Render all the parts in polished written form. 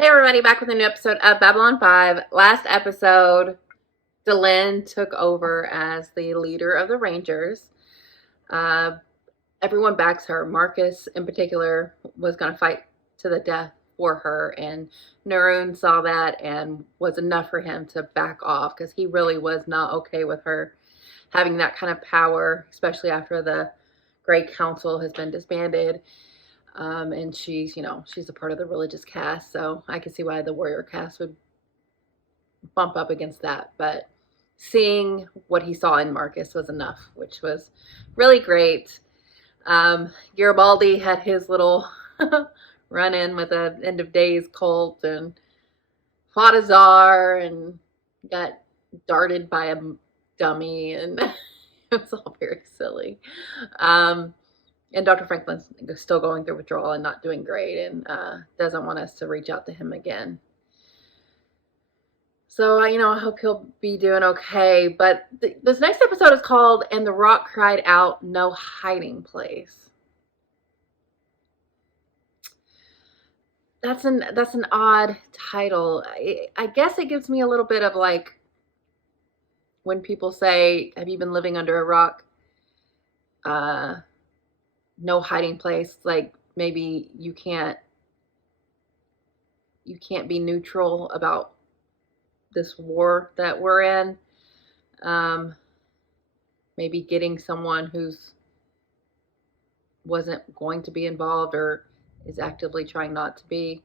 Hey everybody, back with a new episode of Babylon 5. Last episode, Delenn took over as the leader of the Rangers. Everyone backs her. Marcus, in particular, was going to fight to the death for her, and Narun saw that and was enough for him to back off because he really was not okay with her having that kind of power, especially after the Great Council has been disbanded. And she's a part of the religious caste, so I can see why the warrior caste would bump up against that. But seeing what he saw in Marcus was enough, which was really great. Garibaldi had his little run-in with an end of days cult and fought a czar and got darted by a dummy, and it was all very silly. And Dr. Franklin's still going through withdrawal and not doing great, and doesn't want us to reach out to him again. So, I hope he'll be doing okay. But this next episode is called "And the Rock Cried Out, No Hiding Place." That's an odd title. I guess it gives me a little bit of like when people say, "Have you been living under a rock?" No hiding place, like maybe you can't be neutral about this war that we're in. Maybe getting someone who's wasn't going to be involved or is actively trying not to be,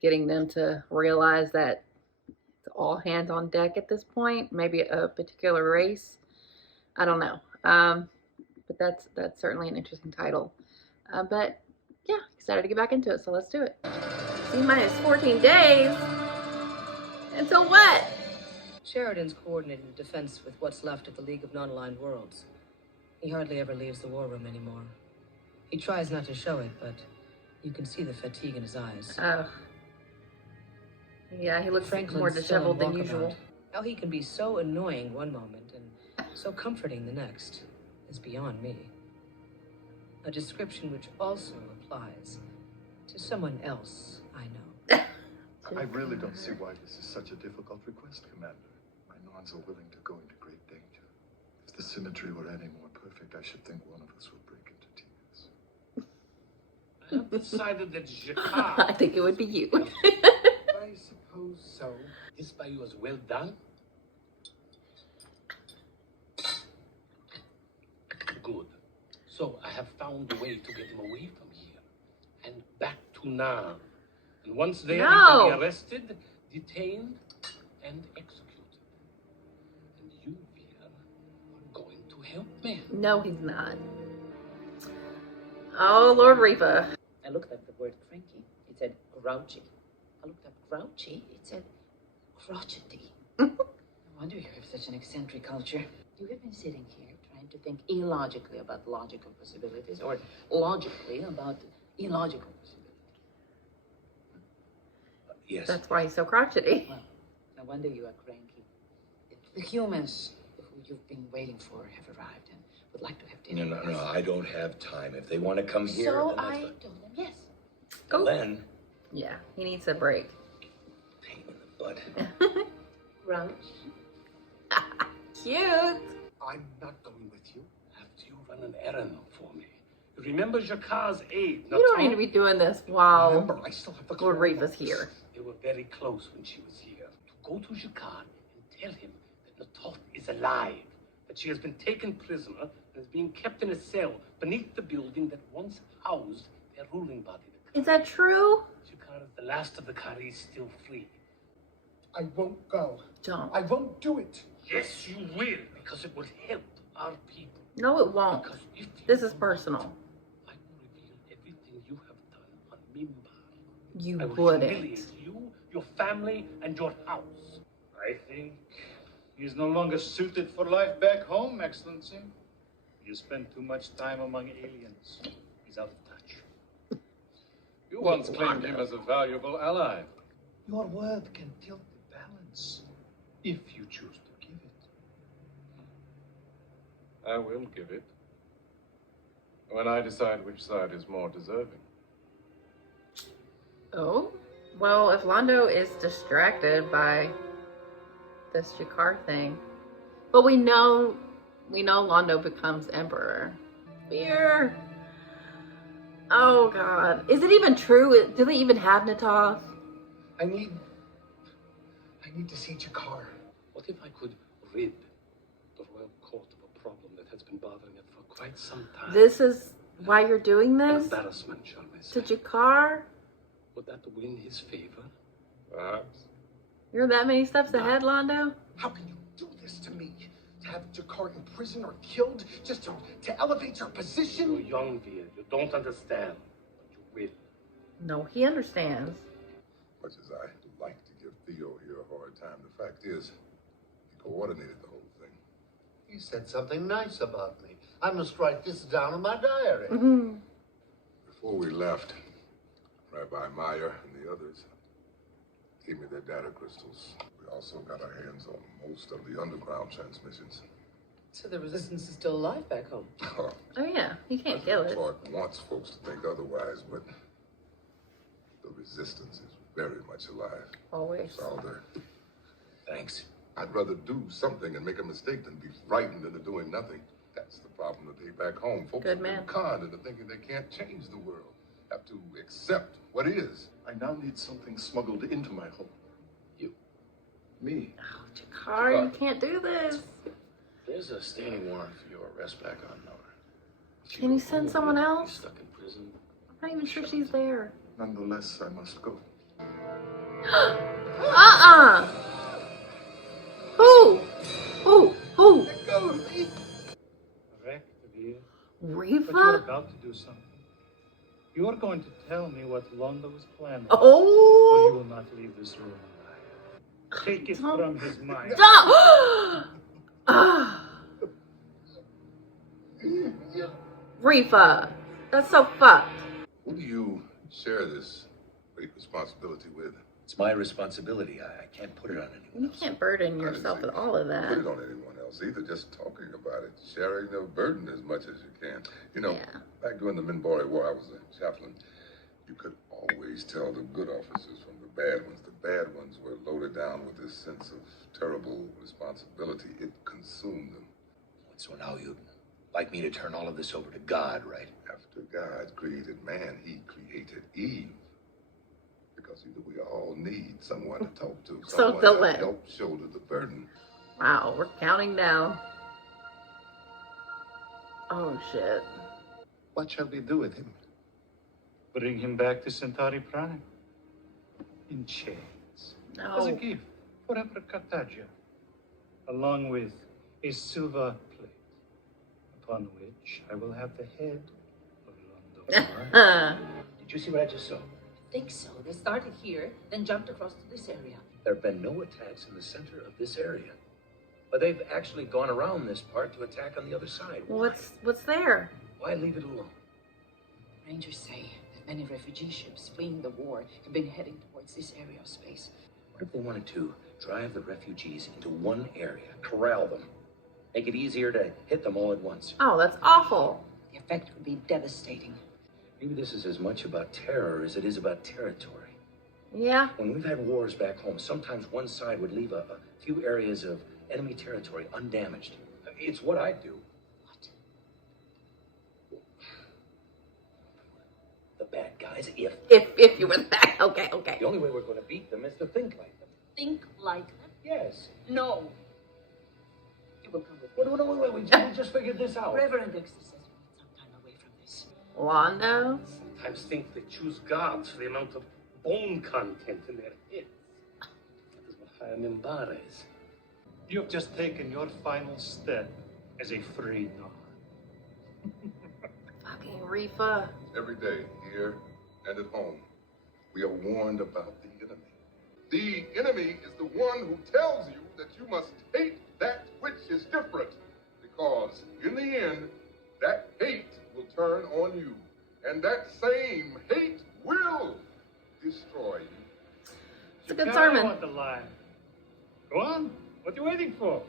getting them to realize that it's all hands on deck at this point. Maybe a particular race. I don't know. But that's certainly an interesting title. But yeah, excited to get back into it, so let's do it. C-minus 14 days until what? Sheridan's coordinating the defense with what's left of the League of Non-Aligned Worlds. He hardly ever leaves the war room anymore. He tries not to show it, but you can see the fatigue in his eyes. Yeah, he looks more disheveled than usual. How he can be so annoying one moment and so comforting the next is beyond me. A description which also applies to someone else I know. I really don't see why this is such a difficult request, Commander. My Nons are willing to go into great danger. If the symmetry were any more perfect, I should think one of us would break into tears. I have decided that Jacquard... I think it would be you. I suppose so. This by you was well done. Good. So I have found a way to get him away from here and back to Nar. And once there, he can be arrested, detained, and executed. And you, Veer, are going to help me. No, he's not. Oh, Lord Refa. I looked up the word cranky. It said grouchy. I looked up grouchy. It said crotchety. No wonder you have such an eccentric culture. You have been sitting here trying to think illogically about logical possibilities, or logically about illogical possibilities. Yes. That's why he's so crotchety. Well, no wonder you are cranky. The humans who you've been waiting for have arrived and would like to have dinner. No, I don't have time. If they want to come here, So then that's I fine. told them yes. Oh. Then, Yeah, he needs a break. pain in the butt. Grouch. Cute. I'm not going with you. After you run an errand for me. Remember Jacquard's aid. You don't need to be doing this while Remember, I still have the Lord claw Refa's marks. here. They were very close when she was here. To go to Jacquard and tell him that Natot is alive, that she has been taken prisoner and is being kept in a cell beneath the building that once housed their ruling body. Is that true? Jacquard is the last of the Kharis still free. I won't go. Don't. I won't do it. Yes, you will, because it will help our people. No, it won't. Because if you This is don't, personal. I will reveal everything you have done on Mimbar. You I will wouldn't. humiliate you, your family, and your house. I think he's no longer suited for life back home, Excellency. You spend too much time among aliens. He's out of touch. You once claimed him as a valuable ally. Your word can tilt the balance if you choose to give it. I will give it. When I decide which side is more deserving. Oh? Well, if Londo is distracted by this Jakar thing, but we know Londo becomes emperor. Fear. Oh God, is it even true? Do they even have Natoth? I need to see Jakar. What if I could rid the royal court of a problem that has been bothering it for quite some time? This is why you're doing An this? embarrassment, shall we To say. Jakar? Would that win his favor? Perhaps. You're that many steps ahead, Londo? How can you do this to me? To have Jakar in prison or killed just to elevate your You're position? young, Veer. You don't understand. But you will. No, he understands. Much as I like to give Theo here a hard time, the fact is, he coordinated the whole thing. He said something nice about me. I must write this down in my diary. Mm-hmm. Before we left, Rabbi Meyer and the others gave me their data crystals. We also got our hands on most of the underground transmissions. So the resistance is still alive back home. Oh, Oh yeah, he can't kill it. Clark wants folks to think otherwise, but the resistance is very much alive. Always. Solder. Thanks. I'd rather do something and make a mistake than be frightened into doing nothing. That's the problem today back home. Folks Good have been man. conned into thinking they can't change the world. Have to accept what is. I now need something smuggled into my home. You. Me. Oh, Jakar, you can't do this. There's a standing warrant for your arrest back on Nora. Can you send someone else? Stuck in prison. I'm not even sure she's there. Nonetheless, I must go. Uh-uh. Who? Who? Let go of me. Correct, Veer. But you're Refa? about to do something. You're going to tell me what Londo is planning. Or you Oh! will not leave this room alive. Take it from his mind. Stop! Ah. Refa. That's so fucked. Who do you share this great responsibility with? It's my responsibility. I can't put it on anyone You else. can't burden yourself with all of Put that. it on anyone else. Either just talking about it, sharing the burden as much as you can. You know, Yeah. back during the Minbari War, I was a chaplain. You could always tell the good officers from the bad ones. The bad ones were loaded down with this sense of terrible responsibility. It consumed them. So now you'd like me to turn all of this over to God, right? After God created man, he created Eve. Because he knew we all need someone to talk to. So Someone the to way. help shoulder the burden. Wow, we're counting down. Oh shit. What shall we do with him? Bring him back to Centauri Prime. In chains. As a No. gift for Emperor Cartagia. Along with a silver plate. Upon which I will have the head of Londo. Did you see what I just saw? I think so. They started here, then jumped across to this area. There have been no attacks in the center of this area. But they've actually gone around this part to attack on the other side. Why? What's there? Why leave it alone? Rangers say that many refugee ships fleeing the war have been heading towards this area of space. What if they wanted to drive the refugees into one area, corral them, make it easier to hit them all at once? Oh, that's awful. The effect would be devastating. Maybe this is as much about terror as it is about territory. Yeah. When we've had wars back home, sometimes one side would leave a few areas of enemy territory undamaged. It's what I'd do. What? The bad guys, If you were back. Okay. the only way we're going to beat them is to think like them. Think like them? Yes. No. You will come with me. Wait, we just figured this out. Reverend Dexter says we need some time away from this. Londo? Sometimes think they choose gods for the amount of bone content in their heads. That is what high Minbares. You have just taken your final step as a free non. Fucking Refa. Every day, here and at home, we are warned about the enemy. The enemy is the one who tells you that you must hate that which is different. Because in the end, that hate will turn on you. And that same hate will destroy you. It's a good You sermon. want the line. Go on. What are you waiting for?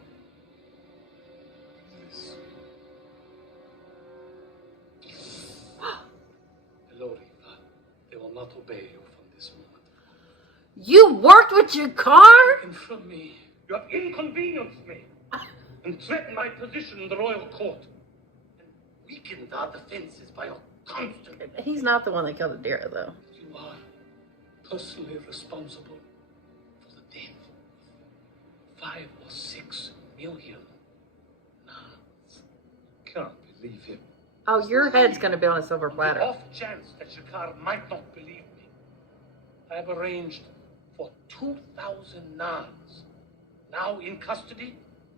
This Hello, Refa. They will not obey you from this moment forward. You worked with Jakar? And from me, you have inconvenienced me and threatened my position in the royal court and weakened our defenses by your constant. He's not the one that killed Adira, though. You are personally responsible for the death of 5 or 6 million nuns. Can't believe him. Oh, your head's gonna be on a silver On the platter. off chance that Shakar might not believe me, I have arranged for 2,000 nuns, now in custody,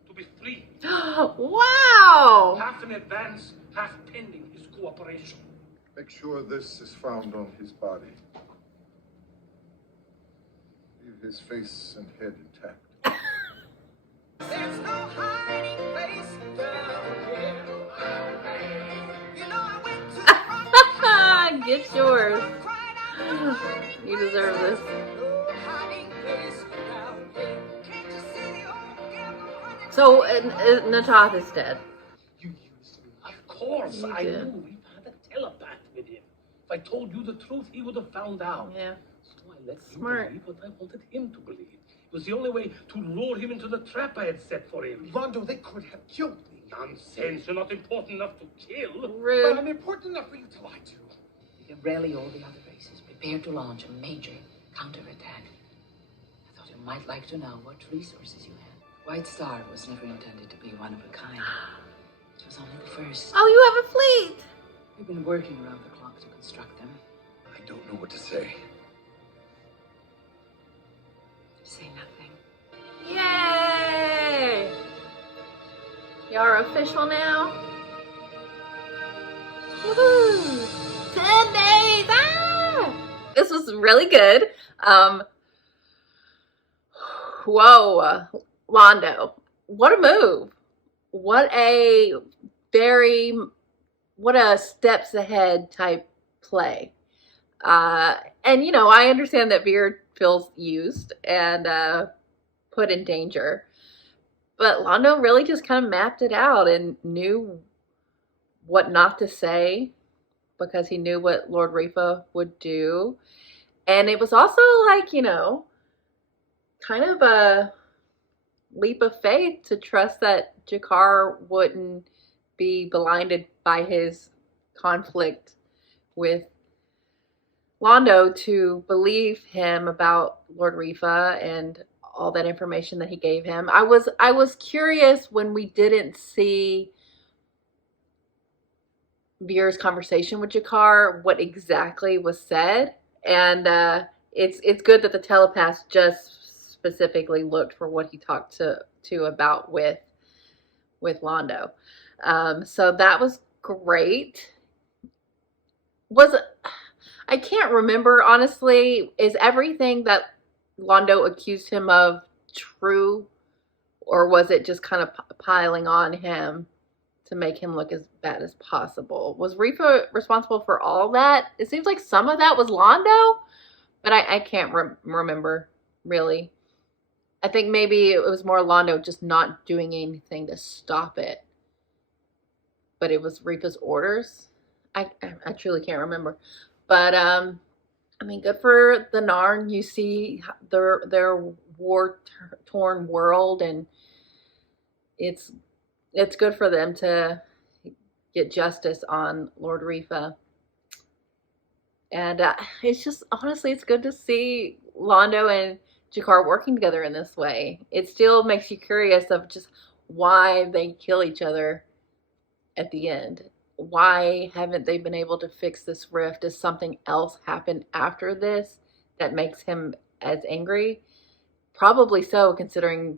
to be free. Wow! Half in advance, half pending his cooperation. Make sure this is found on his body. Leave his face and head intact. There's no hiding place down here. You know I went to the front. Get yours. You deserve this. No hiding place down here. Can't you see the old gambler running? So, Natath is dead. You used him. Of course, You I did. knew. We've had a telepath with him. If I told you the truth, he would have found out. Yeah. So I let Smart. you believe what I wanted him to believe. It was the only way to lure him into the trap I had set for him. Londo, they could have killed me. Nonsense. You're not important enough to kill. But Rude. I'm important enough for you to lie to. We can rally all the other races. Prepare to launch a major counterattack. I thought you might like to know what resources you have. White Star was never intended to be one of a kind. It was only the first. Oh, you have a fleet. We've been working around the clock to construct them. I don't know what to say. Say nothing. Yay! Y'all are official now. Woohoo! 10 days! Ah! This was really good. Whoa, Londo. What a move. What a steps ahead type play. And, you know, I understand that Beard feels used and put in danger. But Londo really just kind of mapped it out and knew what not to say because he knew what Lord Refa would do. And it was also like, you know, kind of a leap of faith to trust that Jakar wouldn't be blinded by his conflict with Londo to believe him about Lord Refa and all that information that he gave him. I was curious when we didn't see Veer's conversation with Jakar, what exactly was said, and it's good that the telepath just specifically looked for what he talked to about with Londo. So that was great. I can't remember, honestly. Is everything that Londo accused him of true? Or was it just kind of piling on him to make him look as bad as possible? Was Refa responsible for all that? It seems like some of that was Londo, but I can't remember, really. I think maybe it was more Londo just not doing anything to stop it. But it was Refa's orders. I truly can't remember. But, I mean, good for the Narn. You see their war-torn world, and it's good for them to get justice on Lord Refa. And it's just, honestly, it's good to see Londo and Jakar working together in this way. It still makes you curious of just why they kill each other at the end. Why haven't they been able to fix this rift? Does something else happen after this that makes him as angry? Probably so, considering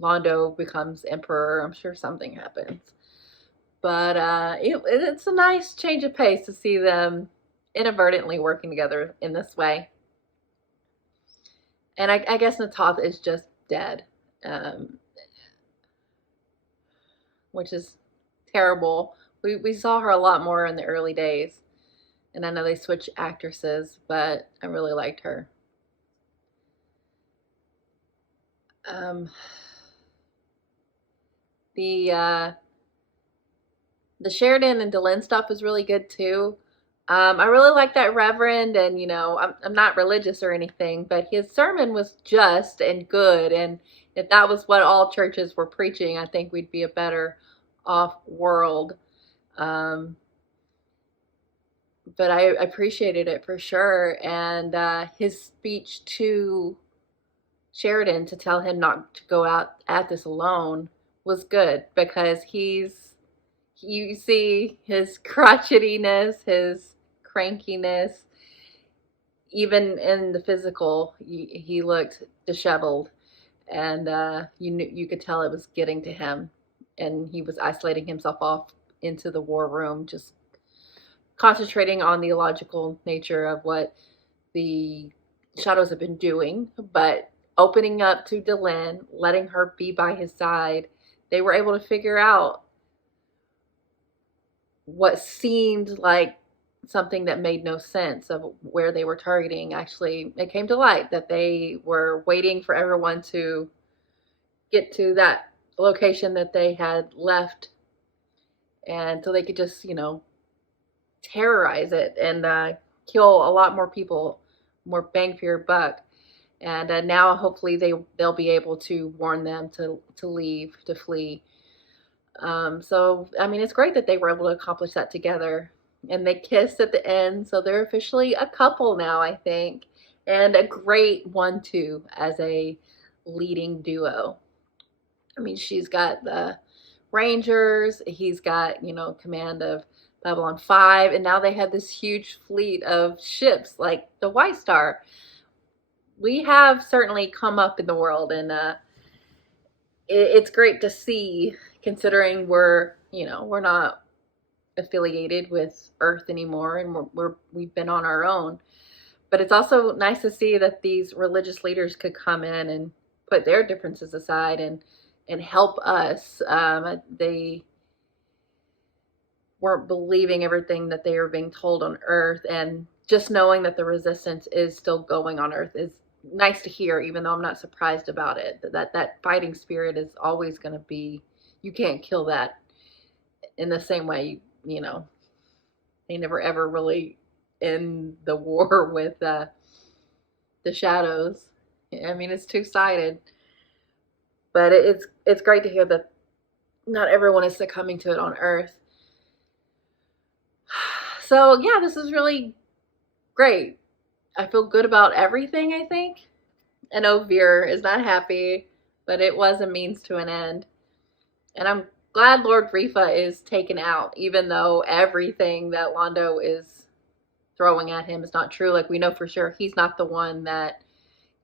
Londo becomes emperor. I'm sure something happens. But it's a nice change of pace to see them inadvertently working together in this way. And I guess Natath is just dead, which is terrible. We saw her a lot more in the early days, and I know they switched actresses, but I really liked her. The Sheridan and Delenn stuff is really good too, I really like that Reverend, and I'm not religious or anything, but his sermon was just and good, and if that was what all churches were preaching, I think we'd be a better off world. Um, but I appreciated it for sure, and his speech to Sheridan to tell him not to go out at this alone was good, because you see his crotchetiness, his crankiness, even in the physical, he looked disheveled, and you could tell it was getting to him, and he was isolating himself off into the war room, just concentrating on the illogical nature of what the shadows have been doing, but opening up to Delenn, letting her be by his side. They were able to figure out what seemed like something that made no sense of where they were targeting. Actually, it came to light that they were waiting for everyone to get to that location that they had left, and so they could just terrorize it and kill a lot more people, more bang for your buck. And now hopefully they'll be able to warn them to leave, to flee. So I mean, it's great that they were able to accomplish that together, and they kissed at the end, so they're officially a couple now, I think, and a great 1-2 as a leading duo. I mean, she's got the Rangers, he's got command of Babylon 5, and now they have this huge fleet of ships like the White Star. We have certainly come up in the world, and it's great to see, considering we're not affiliated with Earth anymore, and we've been on our own. But it's also nice to see that these religious leaders could come in and put their differences aside and help us. They weren't believing everything that they were being told on Earth, and just knowing that the resistance is still going on Earth is nice to hear, even though I'm not surprised about it. That fighting spirit is always going to be, you can't kill that in the same way, they never ever really end the war with the shadows. I mean, it's two-sided, but it's great to hear that not everyone is succumbing to it on Earth. So yeah, this is really great. I feel good about everything, I think. I know Veer is not happy, but it was a means to an end. And I'm glad Lord Refa is taken out, even though everything that Londo is throwing at him is not true. Like, we know for sure he's not the one that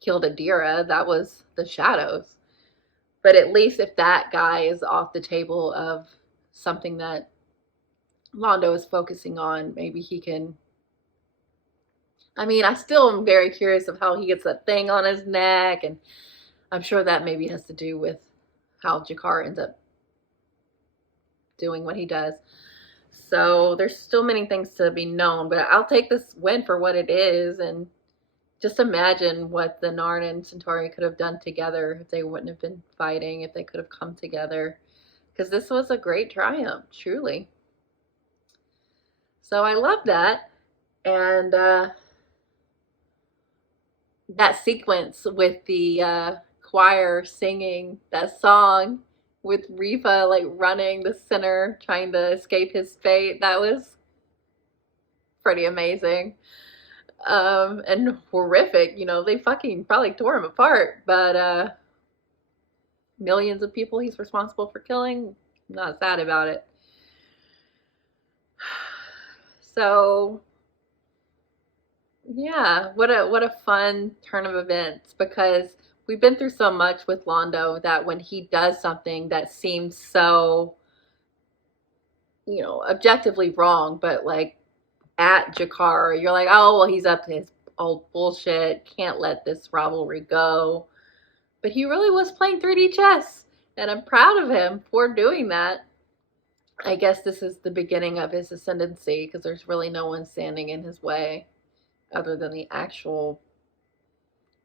killed Adira. That was the shadows. But at least if that guy is off the table of something that Londo is focusing on, maybe he can. I mean, I still am very curious of how he gets that thing on his neck, and I'm sure that maybe has to do with how Jakar ends up doing what he does. So there's still many things to be known, but I'll take this win for what it is, and just imagine what the Narn and Centauri could have done together if they wouldn't have been fighting, if they could have come together, because this was a great triumph, truly. So I love that. And that sequence with the choir singing that song with Refa like running the center trying to escape his fate, that was pretty amazing. And horrific, they fucking probably tore him apart, but millions of people he's responsible for killing, I'm not sad about it. So yeah, what a fun turn of events, because we've been through so much with Londo that when he does something that seems so, objectively wrong, but like at Jakar, you're like, oh, well, he's up to his old bullshit, can't let this rivalry go. But he really was playing 3D chess, and I'm proud of him for doing that. I guess this is the beginning of his ascendancy, because there's really no one standing in his way other than the actual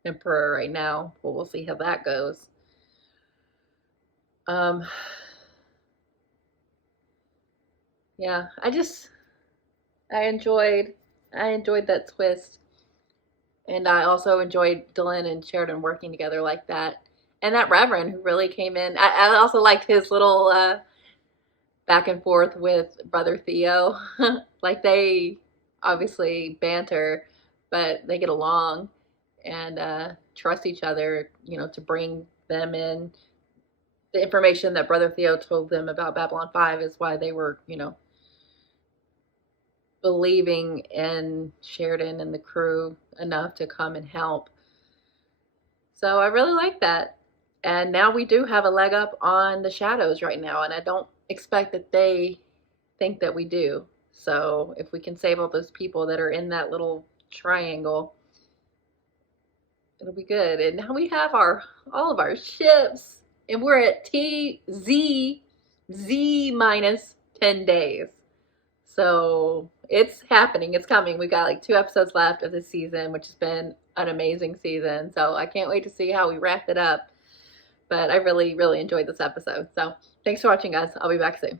emperor right now. Well, we'll see how that goes. Yeah, I enjoyed that twist. And I also enjoyed Dylan and Sheridan working together like that. And that Reverend who really came in. I also liked his little back and forth with Brother Theo. Like they obviously banter, but they get along and trust each other, you know, to bring them in. The information that Brother Theo told them about Babylon 5 is why they were, you know, believing in Sheridan and the crew enough to come and help. So I really like that. And now we do have a leg up on the Shadows right now, and I don't expect that they think that we do. So if we can save all those people that are in that little triangle, it'll be good. And now we have all of our ships, and we're at Z minus 10 days. So it's happening. It's coming. We got like 2 episodes left of this season, which has been an amazing season. So I can't wait to see how we wrap it up. But I really, really enjoyed this episode. So thanks for watching, guys. I'll be back soon.